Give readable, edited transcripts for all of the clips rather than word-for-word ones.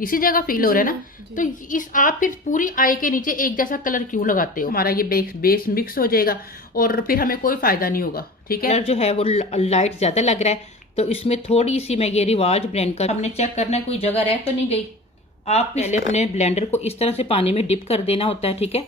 इसी जगह फील हो रहा है ना। तो इस आप फिर पूरी आई के नीचे एक जैसा कलर क्यों लगाते हो? हमारा ये बेस मिक्स हो जाएगा और फिर हमें कोई फायदा नहीं होगा। ठीक है, कलर जो है वो लाइट ज्यादा लग रहा है, तो इसमें थोड़ी सी मैं ये रिवाज ब्रांड का हमने चेक करना है कोई जगह रह तो नहीं गई। आप पहले अपने ब्लेंडर को इस तरह से पानी में डिप कर देना होता है। ठीक है,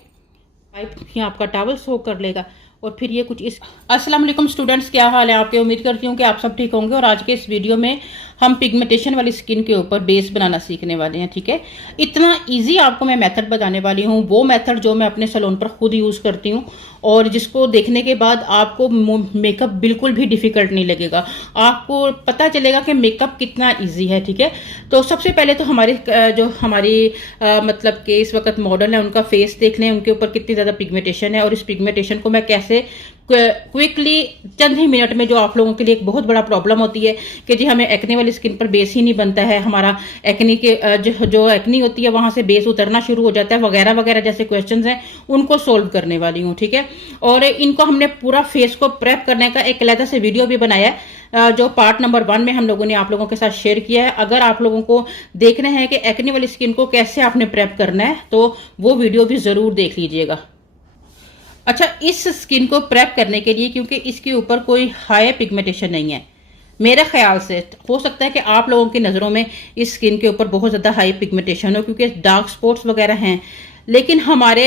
पाइप यहाँ आपका टॉवल सोक कर लेगा और फिर ये कुछ इस। अस्सलाम वालेकुम स्टूडेंट्स, क्या हाल है आपके? उम्मीद करती हूँ कि आप सब ठीक होंगे। और आज के इस वीडियो में हम पिगमेंटेशन वाली स्किन के ऊपर बेस बनाना सीखने वाले हैं। ठीक है, इतना इजी आपको मैं मेथड बताने वाली हूँ, वो मेथड जो मैं अपने सैलून पर खुद यूज करती हूँ और जिसको देखने के बाद आपको मेकअप बिल्कुल भी डिफिकल्ट नहीं लगेगा। आपको पता चलेगा कि मेकअप कितना ईजी है। ठीक है, तो सबसे पहले तो हमारी मतलब कि इस वक्त मॉडल है उनका फेस देख लें, उनके ऊपर कितनी ज्यादा पिगमेंटेशन है और इस पिगमेंटेशन को मैं कैसे क्विकली चंद ही मिनट में, जो आप लोगों के लिए एक बहुत बड़ा प्रॉब्लम होती है कि जी हमें एक्ने वाली स्किन पर बेस ही नहीं बनता है, हमारा एक्ने के जो एक्ने होती है वहां से बेस उतरना शुरू हो जाता है वगैरह वगैरह जैसे क्वेश्चंस हैं, उनको सोल्व करने वाली हूँ। ठीक है, और इनको हमने पूरा फेस को प्रेप करने का एक अलग से वीडियो भी बनाया है, जो पार्ट नंबर 1 में हम लोगों ने आप लोगों के साथ शेयर किया है। अगर आप लोगों को देखना है कि एक्ने वाली स्किन को कैसे आपने प्रेप करना है तो वो वीडियो भी जरूर देख लीजिएगा। अच्छा, इस स्किन को प्रेप करने के लिए, क्योंकि इसके ऊपर कोई हाई पिगमेंटेशन नहीं है, मेरे ख्याल से हो सकता है कि आप लोगों की नज़रों में इस स्किन के ऊपर बहुत ज़्यादा हाई पिगमेंटेशन हो क्योंकि डार्क स्पॉट्स वगैरह हैं, लेकिन हमारे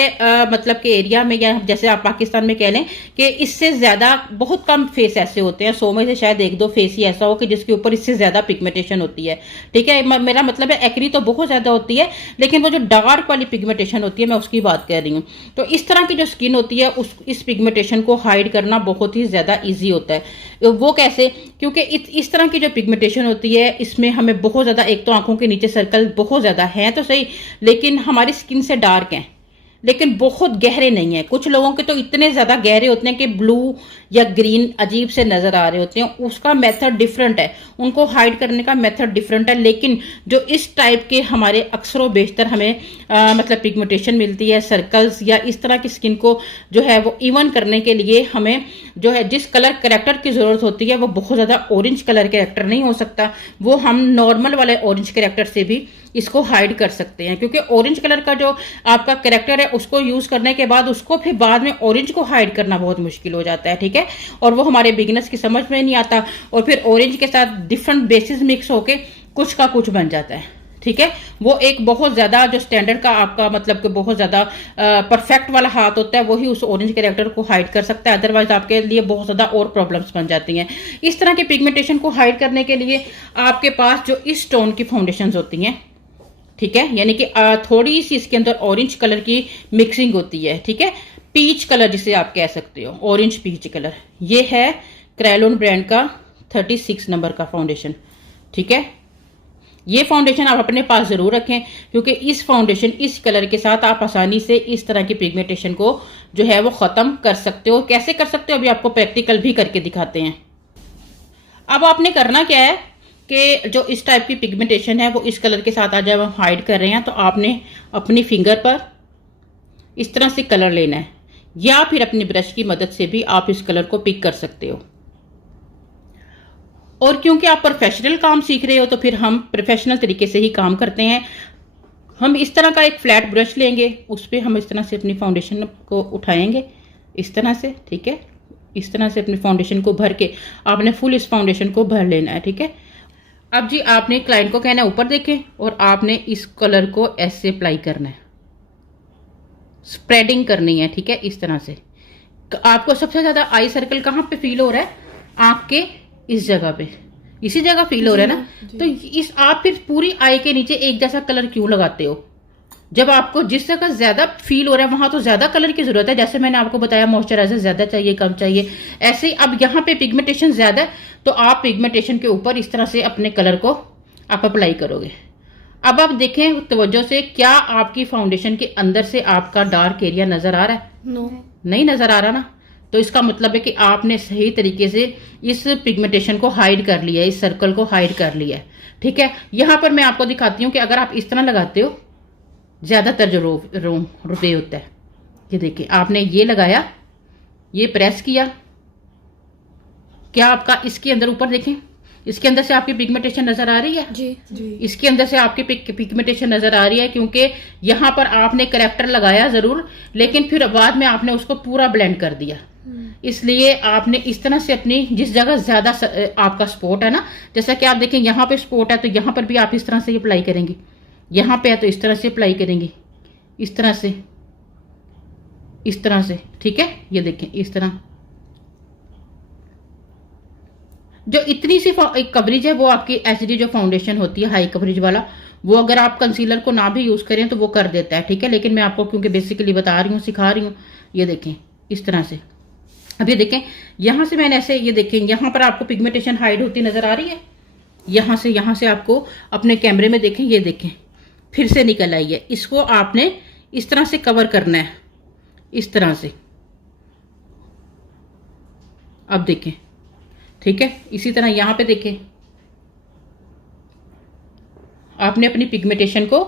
मतलब के एरिया में या जैसे आप पाकिस्तान में कह लें कि इससे ज़्यादा बहुत कम फेस ऐसे होते हैं, 100 में से शायद 1-2 फेस ही ऐसा हो कि जिसके ऊपर इससे ज़्यादा पिगमेंटेशन होती है। ठीक है, मेरा मतलब है एक्ने तो बहुत ज़्यादा होती है, लेकिन वो जो डार्क वाली पिगमेंटेशन होती है मैं उसकी बात कर रही हूँ। तो इस तरह की जो स्किन होती है इस पिगमेंटेशन को हाइड करना बहुत ही ज़्यादा ईजी होता है। वो कैसे? क्योंकि इस तरह की जो पिगमेंटेशन होती है इसमें हमें बहुत ज़्यादा, एक तो आंखों के नीचे सर्कल बहुत ज़्यादा हैं तो सही, लेकिन हमारी स्किन से डार्क हैं लेकिन बहुत गहरे नहीं है। कुछ लोगों के तो इतने ज्यादा गहरे होते हैं कि ब्लू या ग्रीन अजीब से नजर आ रहे होते हैं, उसका मेथड डिफरेंट है, उनको हाइड करने का मेथड डिफरेंट है। लेकिन जो इस टाइप के हमारे अक्सरों बेशतर हमें मतलब पिगमेंटेशन मिलती है, सर्कल्स या इस तरह की स्किन को जो है वो इवन करने के लिए हमें जो है जिस कलर करेक्टर की जरूरत होती है वो बहुत ज्यादा ऑरेंज कलर कैरेक्टर नहीं हो सकता, वो हम नॉर्मल वाले ऑरेंज कैरेक्टर से भी इसको हाइड कर सकते हैं। क्योंकि ऑरेंज कलर का जो आपका कैरेक्टर है उसको यूज करने के बाद उसको फिर बाद में ऑरेंज को हाइड करना बहुत मुश्किल हो जाता है। ठीक है, और वो हमारे बिगिनर्स की समझ में नहीं आता और फिर ऑरेंज के साथ डिफरेंट बेसिस मिक्स होके कुछ का कुछ बन जाता है। ठीक है, वो एक बहुत ज्यादा जो स्टैंडर्ड का आपका मतलब कि बहुत ज्यादा परफेक्ट वाला हाथ होता है वही उस ऑरेंज कैरेक्टर को हाइड कर सकता है, अदरवाइज आपके लिए बहुत ज्यादा और प्रॉब्लम्स बन जाती हैं। इस तरह के पिगमेंटेशन को हाइड करने के लिए आपके पास जो इस टोन की फाउंडेशन होती हैं, ठीक है, यानी कि थोड़ी सी इसके अंदर ऑरेंज कलर की मिक्सिंग होती है। ठीक है, पीच कलर जिसे आप कह सकते हो, ऑरेंज पीच कलर, ये है क्रेलोन ब्रांड का 36 नंबर का फाउंडेशन। ठीक है, ये फाउंडेशन आप अपने पास जरूर रखें क्योंकि इस फाउंडेशन इस कलर के साथ आप आसानी से इस तरह की पिगमेंटेशन को जो है वो खत्म कर सकते हो। कैसे कर सकते हो अभी आपको प्रैक्टिकल भी करके दिखाते हैं। अब आपने करना क्या है कि जो इस टाइप की पिगमेंटेशन है वो इस कलर के साथ आज जब हम हाइड कर रहे हैं तो आपने अपनी फिंगर पर इस तरह से कलर लेना है या फिर अपनी ब्रश की मदद से भी आप इस कलर को पिक कर सकते हो। और क्योंकि आप प्रोफेशनल काम सीख रहे हो तो फिर हम प्रोफेशनल तरीके से ही काम करते हैं। हम इस तरह का एक फ्लैट ब्रश लेंगे, उस पर हम इस तरह से अपनी फाउंडेशन को उठाएंगे इस तरह से। ठीक है, इस तरह से अपनी फाउंडेशन को भर के आपने फुल इस फाउंडेशन को भर लेना है। ठीक है, अब जी आपने क्लाइंट को कहना है ऊपर देखें और आपने इस कलर को ऐसे अप्लाई करना है, स्प्रेडिंग करनी है। ठीक है, इस तरह से। आपको सबसे ज्यादा आई सर्कल कहाँ पे फील हो रहा है? आंख के इस जगह पे, इसी जगह फील हो रहा है ना। तो इस आप फिर पूरी आई के नीचे एक जैसा कलर क्यों लगाते हो? जब आपको जिस जगह ज्यादा फील हो रहा है वहां तो ज्यादा कलर की जरूरत है, जैसे मैंने आपको बताया मॉइस्चराइजर ज्यादा चाहिए कम चाहिए, ऐसे ही अब यहाँ पे पिगमेंटेशन ज्यादा है तो आप पिगमेंटेशन के ऊपर इस तरह से अपने कलर को आप अप्लाई करोगे। अब आप देखें तवज्जो से, क्या आपकी फाउंडेशन के अंदर से आपका डार्क एरिया नजर आ रहा है? नहीं नजर आ रहा ना। तो इसका मतलब है कि आपने सही तरीके से इस पिगमेंटेशन को हाइड कर लिया है, इस सर्कल को हाइड कर लिया है। ठीक है, यहां पर मैं आपको दिखाती हूं कि अगर आप इस तरह लगाते हो, ज्यादातर जो रुपये होता है, ये देखिए आपने ये लगाया, ये प्रेस किया, क्या आपका इसके अंदर ऊपर देखें इसके अंदर से आपकी पिगमेंटेशन नजर आ रही है जी जी। इसके अंदर से आपकी पिगमेंटेशन नजर आ रही है, क्योंकि यहाँ पर आपने करेक्टर लगाया जरूर, लेकिन फिर बाद में आपने उसको पूरा ब्लेंड कर दिया। इसलिए आपने इस तरह से अपनी जिस जगह ज्यादा आपका स्पॉट है ना, जैसा कि आप देखें यहाँ पे स्पॉट है तो यहाँ पर भी आप इस तरह से अप्लाई करेंगी, यहाँ पे है तो इस तरह से अप्लाई करेंगी, इस तरह से, इस तरह से, ठीक है। ये देखें इस तरह जो इतनी सी कवरेज है वो आपकी एचडी जो फाउंडेशन होती है हाई कवरेज वाला, वो अगर आप कंसीलर को ना भी यूज करें तो वो कर देता है, ठीक है। लेकिन मैं आपको क्योंकि बेसिकली बता रही हूँ, सिखा रही हूँ। ये देखें इस तरह से। अब ये देखें यहां से मैंने ऐसे, ये देखें यहां पर आपको पिगमेंटेशन हाइड होती नजर आ रही है, यहां से आपको अपने कैमरे में देखें, ये देखें फिर से निकल आई है। इसको आपने इस तरह से कवर करना है, इस तरह से। अब देखें, ठीक है। इसी तरह यहां पे देखें, आपने अपनी पिगमेंटेशन को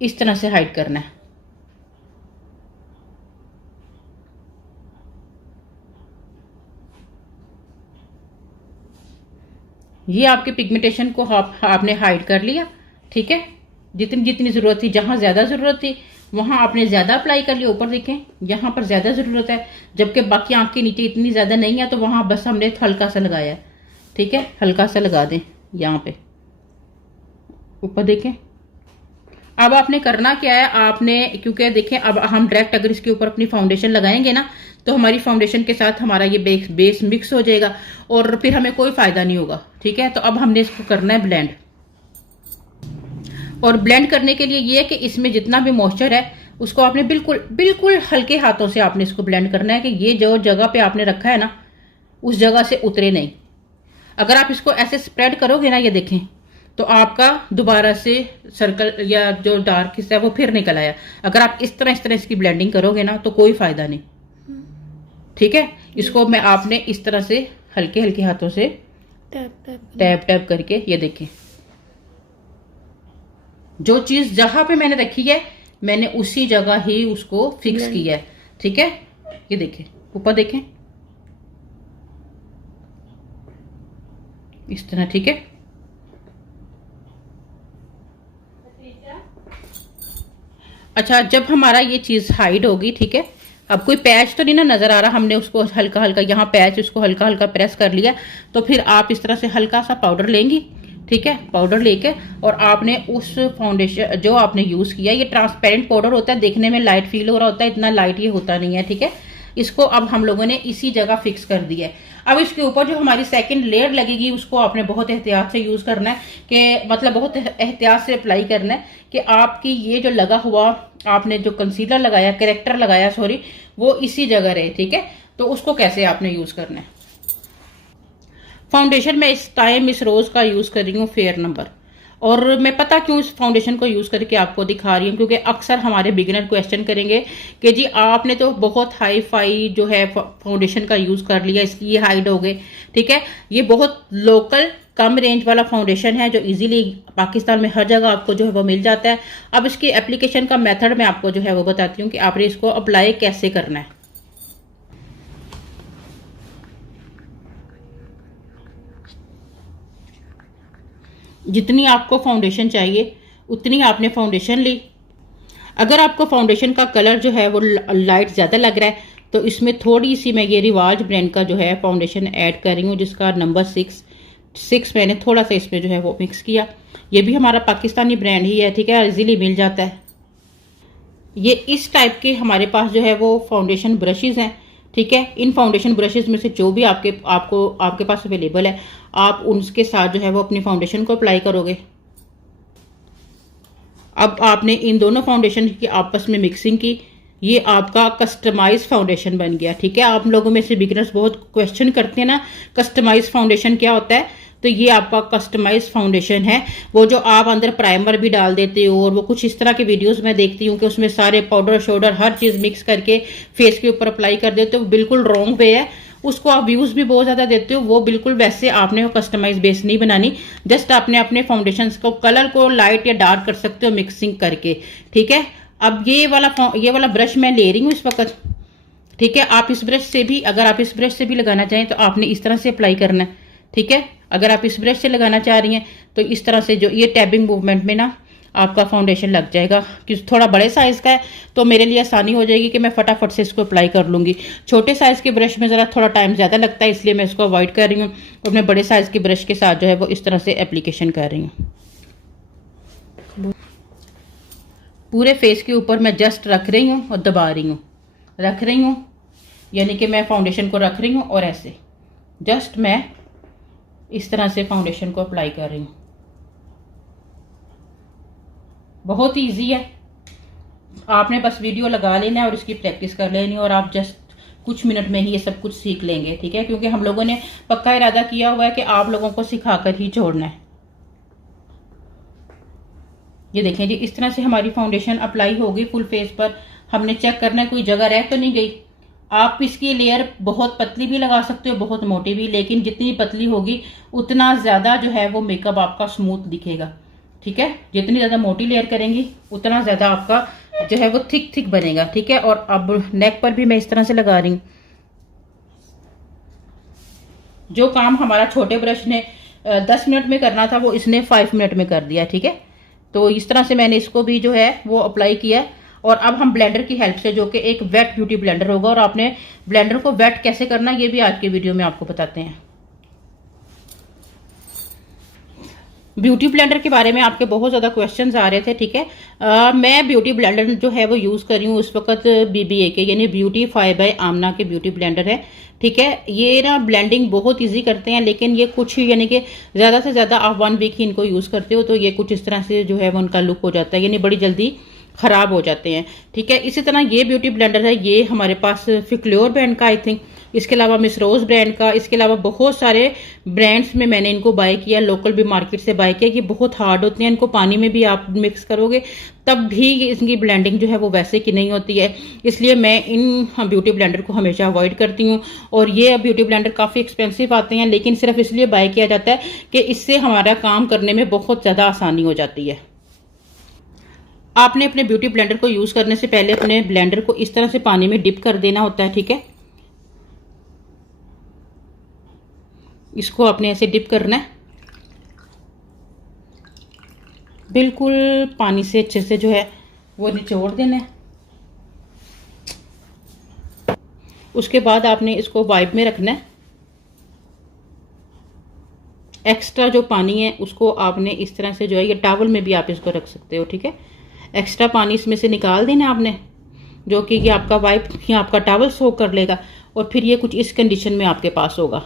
इस तरह से हाइड करना है। ये आपके पिगमेंटेशन को आपने हाइड कर लिया, ठीक है। जितनी जितनी जरूरत थी, जहां ज्यादा जरूरत थी वहां आपने ज्यादा अप्लाई कर लिया। ऊपर देखें यहां पर ज्यादा जरूरत है, जबकि बाकी आंख के नीचे इतनी ज्यादा नहीं है, तो वहां बस हमने हल्का सा लगाया है, ठीक है। हल्का सा लगा दें यहाँ पे, ऊपर देखें। अब आपने करना क्या है, आपने क्योंकि देखें अब हम डायरेक्ट अगर इसके ऊपर अपनी फाउंडेशन लगाएंगे ना, तो हमारी फाउंडेशन के साथ हमारा ये बेस मिक्स हो जाएगा और फिर हमें कोई फायदा नहीं होगा, ठीक है। तो अब हमने इसको करना है ब्लेंड, और ब्लेंड करने के लिए ये है कि इसमें जितना भी मॉइस्चर है उसको आपने बिल्कुल बिल्कुल हल्के हाथों से आपने इसको ब्लेंड करना है, कि ये जो जगह पे आपने रखा है ना उस जगह से उतरे नहीं। अगर आप इसको ऐसे स्प्रेड करोगे ना, ये देखें, तो आपका दोबारा से सर्कल या जो डार्क हिस्सा है वो फिर निकल आया। अगर आप इस तरह इसकी ब्लेंडिंग करोगे ना तो कोई फायदा नहीं, ठीक है। इसको मैं आपने इस तरह से हल्के हल्के हाथों से टैप करके, ये देखें जो चीज जहां पे मैंने रखी है मैंने उसी जगह ही उसको फिक्स किया है, ठीक है। ये देखें ऊपर देखें इस तरह, ठीक है। अच्छा, जब हमारा ये चीज हाइड होगी, ठीक है। अब कोई पैच तो नहीं ना नजर आ रहा, हमने उसको हल्का हल्का यहाँ पैच उसको हल्का हल्का प्रेस कर लिया, तो फिर आप इस तरह से हल्का सा पाउडर लेंगी, ठीक है। पाउडर लेके और आपने उस फाउंडेशन जो आपने यूज किया, ये ट्रांसपेरेंट पाउडर होता है, देखने में लाइट फील हो रहा होता है, इतना लाइट ये होता नहीं है, ठीक है। इसको अब हम लोगों ने इसी जगह फिक्स कर दिया है। अब इसके ऊपर जो हमारी सेकंड लेयर लगेगी उसको आपने बहुत एहतियात से यूज करना है, कि मतलब बहुत एहतियात से अप्लाई करना है, कि आपकी ये जो लगा हुआ आपने जो कंसीलर लगाया, करेक्टर लगाया सॉरी, वो इसी जगह रहे, ठीक है। तो उसको कैसे आपने यूज करना है। फाउंडेशन में इस टाइम इस रोज का यूज कर रही हूँ फेयर नंबर, और मैं पता क्यों इस फाउंडेशन को यूज करके आपको दिखा रही हूँ, क्योंकि अक्सर हमारे बिगिनर क्वेश्चन करेंगे कि जी आपने तो बहुत हाई फाई जो है फाउंडेशन का यूज कर लिया, इसकी ये हाइड हो गए, ठीक है। ये बहुत लोकल कम रेंज वाला फाउंडेशन है जो इजीली पाकिस्तान में हर जगह आपको जो है वो मिल जाता है। अब इसकी एप्लीकेशन का मेथड मैं आपको जो है वो बताती हूँ कि आपने इसको अप्लाई कैसे करना है। जितनी आपको फाउंडेशन चाहिए उतनी आपने फाउंडेशन ली। अगर आपको फाउंडेशन का कलर जो है वो लाइट ज़्यादा लग रहा है तो इसमें थोड़ी सी मैं ये रिवाज ब्रांड का जो है फाउंडेशन ऐड कर रही हूँ, जिसका नंबर 6 मैंने थोड़ा सा इसमें जो है वो मिक्स किया। ये भी हमारा पाकिस्तानी ब्रांड ही है, ठीक है, इजीली मिल जाता है। ये इस टाइप के हमारे पास जो है वो फाउंडेशन ब्रशेज हैं, ठीक है। इन फाउंडेशन ब्रशेज में से जो भी आपके पास अवेलेबल है, आप उनके साथ जो है वो अपनी फाउंडेशन को अप्लाई करोगे। अब आपने इन दोनों फाउंडेशन की आपस में मिक्सिंग की, ये आपका कस्टमाइज फाउंडेशन बन गया, ठीक है। आप लोगों में से बिगिनर्स बहुत क्वेश्चन करते हैं ना, कस्टमाइज फाउंडेशन क्या होता है, तो ये आपका कस्टमाइज फाउंडेशन है। वो जो आप अंदर प्राइमर भी डाल देते हो, और वो कुछ इस तरह के वीडियोस मैं देखती हूँ कि उसमें सारे पाउडर शोडर हर चीज मिक्स करके फेस के ऊपर अप्लाई कर देते हो, बिल्कुल रॉन्ग वे है। उसको आप व्यूज भी बहुत ज्यादा देते हो, वो बिल्कुल वैसे आपने वो कस्टमाइज बेस नहीं बनानी। जस्ट आपने अपने फाउंडेशन को कलर को लाइट या डार्क कर सकते हो मिक्सिंग करके, ठीक है। अब ये वाला ब्रश मैं ले रही हूँ इस वक्त, ठीक है। आप इस ब्रश से भी, अगर आप इस ब्रश से भी लगाना चाहें तो आपने इस तरह से अप्लाई करना है, ठीक है। अगर आप इस ब्रश से लगाना चाह रही हैं तो इस तरह से जो ये टैबिंग मूवमेंट में ना आपका फाउंडेशन लग जाएगा। कि थोड़ा बड़े साइज़ का है तो मेरे लिए आसानी हो जाएगी कि मैं फटाफट से इसको अप्लाई कर लूँगी। छोटे साइज़ के ब्रश में ज़रा थोड़ा टाइम ज़्यादा लगता है, इसलिए मैं इसको अवॉइड कर रही हूँ और मैं बड़े साइज़ के ब्रश के साथ जो है वो इस तरह से एप्लीकेशन कर रही हूँ। पूरे फेस के ऊपर मैं जस्ट रख रही हूँ और दबा रही हूँ, रख रही हूँ, यानी कि मैं फाउंडेशन को रख रही हूँ और ऐसे जस्ट मैं इस तरह से फाउंडेशन को अप्लाई कर रही हूँ। बहुत ही ईजी है, आपने बस वीडियो लगा लेना है और इसकी प्रैक्टिस कर लेनी है और आप जस्ट कुछ मिनट में ही ये सब कुछ सीख लेंगे। ठीक है, क्योंकि हम लोगों ने पक्का इरादा किया हुआ है कि आप लोगों को सिखाकर ही छोड़ना है। ये देखें जी, इस तरह से हमारी फाउंडेशन अप्लाई होगी फुल फेस पर। हमने चेक करना है कोई जगह रह तो नहीं गई। आप इसकी लेयर बहुत पतली भी लगा सकते हो, बहुत मोटी भी, लेकिन जितनी पतली होगी उतना ज़्यादा जो है वो मेकअप आपका स्मूथ दिखेगा। ठीक है, जितनी ज़्यादा मोटी लेयर करेंगी उतना ज़्यादा आपका जो है वो थिक थिक बनेगा। ठीक है, और अब नेक पर भी मैं इस तरह से लगा रही हूँ। जो काम हमारा छोटे ब्रश ने 10 मिनट में करना था वो इसने 5 मिनट में कर दिया। ठीक है, तो इस तरह से मैंने इसको भी जो है वो अप्लाई किया। और अब हम ब्लेंडर की हेल्प से, जो कि एक वेट ब्यूटी ब्लेंडर होगा, और आपने ब्लेंडर को वेट कैसे करना ये भी आज के वीडियो में आपको बताते हैं। ब्यूटी ब्लेंडर के बारे में आपके बहुत ज़्यादा क्वेश्चंस आ रहे थे। ठीक है, मैं ब्यूटी ब्लेंडर जो है वो यूज़ कर रही हूँ उस वक्त BBA के, यानी ब्यूटीफाई बाय आमना के ब्यूटी ब्लेंडर है। ठीक है, ये ना ब्लेंडिंग बहुत इजी करते हैं, लेकिन ये कुछ यानी कि ज़्यादा से ज़्यादा आप 1 वीक ही इनको यूज़ करते हो तो ये कुछ इस तरह से जो है वो उनका लुक हो जाता है, यानी बड़ी जल्दी ख़राब हो जाते हैं। ठीक है, इसी तरह ये ब्यूटी ब्लेंडर है, ये हमारे पास फिक्लोर ब्रांड का आई थिंक, इसके अलावा मिस रोज ब्रांड का, इसके अलावा बहुत सारे ब्रांड्स में मैंने इनको बाय किया, लोकल भी मार्केट से बाय किया। ये बहुत हार्ड होते हैं, इनको पानी में भी आप मिक्स करोगे तब भी इनकी ब्लेंडिंग जो है वो वैसे की नहीं होती है, इसलिए मैं इन ब्यूटी ब्लेंडर को हमेशा अवॉइड करती हूँ। और ये ब्यूटी ब्लेंडर काफ़ी एक्सपेंसिव आते हैं, लेकिन सिर्फ इसलिए बाय किया जाता है कि इससे हमारा काम करने में बहुत ज़्यादा आसानी हो जाती है। आपने अपने ब्यूटी ब्लेंडर को यूज़ करने से पहले अपने ब्लेंडर को इस तरह से पानी में डिप कर देना होता है। ठीक है, इसको आपने ऐसे डिप करना है, बिल्कुल पानी से अच्छे से जो है वो निचोड़ देना है। उसके बाद आपने इसको वाइप में रखना है। एक्स्ट्रा जो पानी है उसको आपने इस तरह से जो है, ये टॉवल में भी आप इसको रख सकते हो। ठीक है, एक्स्ट्रा पानी इसमें से निकाल देना आपने, जो कि ये आपका वाइप या आपका टॉवल सोक कर लेगा और फिर ये कुछ इस कंडीशन में आपके पास होगा।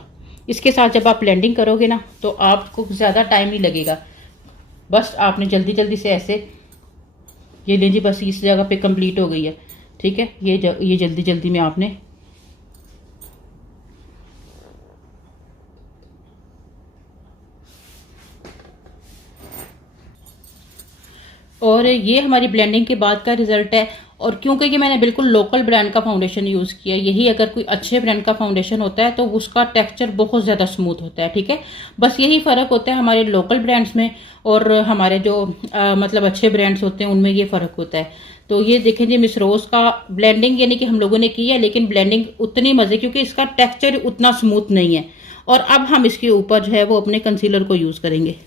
इसके साथ जब आप ब्लेंडिंग करोगे ना तो आपको ज़्यादा टाइम नहीं लगेगा, बस आपने जल्दी जल्दी से ऐसे, ये लीजिए बस इस जगह पे कंप्लीट हो गई है। ठीक है, ये जल्दी जल्दी में आपने और ये हमारी ब्लेंडिंग के बाद का रिजल्ट है। और क्योंकि कि मैंने बिल्कुल लोकल ब्रांड का फाउंडेशन यूज़ किया, यही अगर कोई अच्छे ब्रांड का फाउंडेशन होता है तो उसका टेक्सचर बहुत ज़्यादा स्मूथ होता है। ठीक है, बस यही फ़र्क होता है हमारे लोकल ब्रांड्स में और हमारे जो मतलब अच्छे ब्रांड्स होते हैं उनमें ये फ़र्क होता है। तो ये देखें जी, मिस रोज़ का ब्लेंडिंग यानी कि हम लोगों ने की है, लेकिन ब्लेंडिंग उतनी मज़े, क्योंकि इसका टेक्स्चर उतना स्मूथ नहीं है। और अब हम इसके ऊपर जो है वो अपने कंसीलर को यूज़ करेंगे।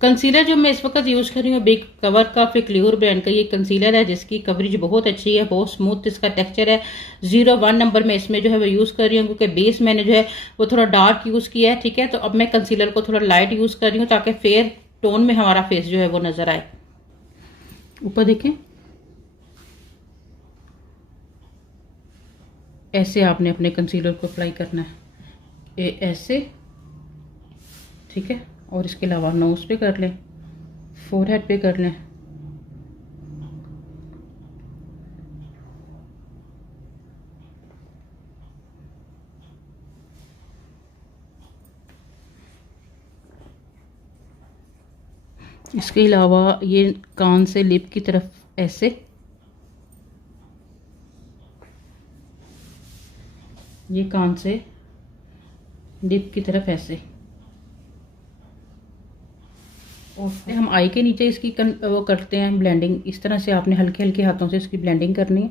कंसीलर जो मैं इस वक्त यूज़ कर रही हूँ बिग कवर का फिक्लोर ब्रांड का ये कंसीलर है, जिसकी कवरेज बहुत अच्छी है, बहुत स्मूथ इसका टेक्सचर है। 01 नंबर में इसमें जो है वो यूज़ कर रही हूँ, क्योंकि बेस मैंने जो है वो थोड़ा डार्क यूज़ किया है। ठीक है, तो अब मैं कंसीलर को थोड़ा लाइट यूज़ कर रही हूँ ताकि फेयर टोन में हमारा फेस जो है वो नज़र आए। ऊपर देखें, ऐसे आपने अपने कंसीलर को अप्लाई करना है, ऐसे। ठीक है, और इसके अलावा नोज पे कर लें, फोरहेड पे कर लें। इसके अलावा ये कान से लिप की तरफ ऐसे, ये कान से लिप की तरफ ऐसे, और हम आई के नीचे इसकी वो करते हैं ब्लेंडिंग। इस तरह से आपने हल्के हल्के हाथों से इसकी ब्लेंडिंग करनी है।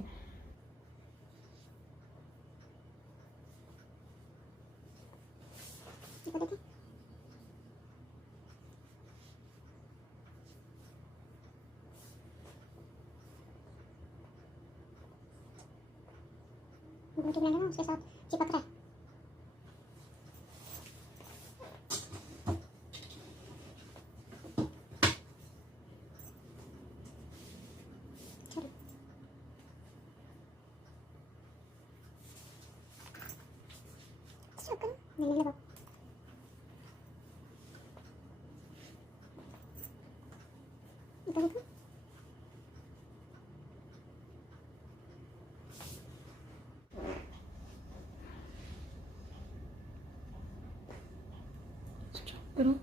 ब्लूटूथ ब्लेंडर ना उसके साथ चिपक रहा है। नहीं लगा करो।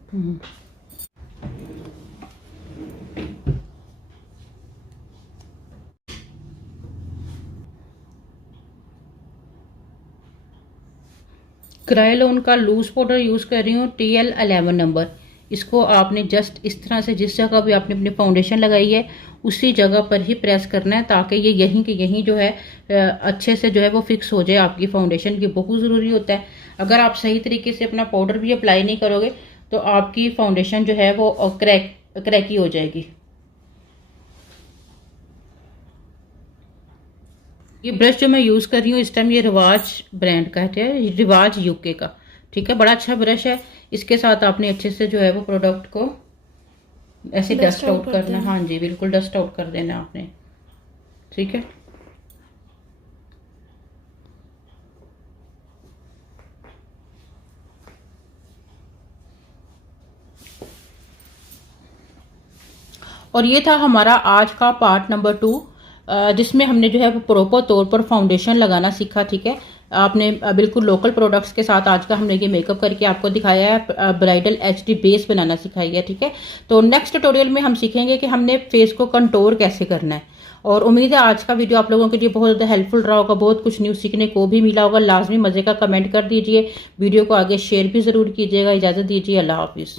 क्रायोलोन का लूज पाउडर यूज कर रही हूँ TL11 नंबर। इसको आपने जस्ट इस तरह से जिस जगह भी आपने अपनी फाउंडेशन लगाई है उसी जगह पर ही प्रेस करना है, ताकि ये यहीं के यहीं जो है अच्छे से जो है वो फिक्स हो जाए आपकी फाउंडेशन। की बहुत ज़रूरी होता है। अगर आप सही तरीके से अपना पाउडर भी अप्लाई नहीं करोगे तो आपकी फाउंडेशन जो है वो क्रैकी हो जाएगी। ये ब्रश जो मैं यूज़ कर रही हूँ इस टाइम ये रिवाज ब्रांड का है, रिवाज UK का। ठीक है, बड़ा अच्छा ब्रश है। इसके साथ आपने अच्छे से जो है वो प्रोडक्ट को ऐसे डस्ट आउट करना है। हाँ जी, बिल्कुल डस्ट आउट कर देना आपने। ठीक है, और ये था हमारा आज का पार्ट नंबर 2, जिसमें हमने जो है वो प्रॉपर तौर पर फाउंडेशन लगाना सीखा। ठीक है, आपने बिल्कुल लोकल प्रोडक्ट्स के साथ आज का हमने ये मेकअप करके आपको दिखाया है, ब्राइडल HD बेस बनाना सिखाई है। ठीक है, तो नेक्स्ट ट्यूटोरियल में हम सीखेंगे कि हमने फेस को कंटूर कैसे करना है। और उम्मीद है आज का वीडियो आप लोगों के लिए बहुत ज़्यादा हेल्पफुल रहा होगा, बहुत कुछ न्यूज़ सीखने को भी मिला होगा। लाजमी मज़े का कमेंट कर दीजिए, वीडियो को आगे शेयर भी ज़रूर कीजिएगा। इजाज़त दीजिए, अल्लाह हाफिज़।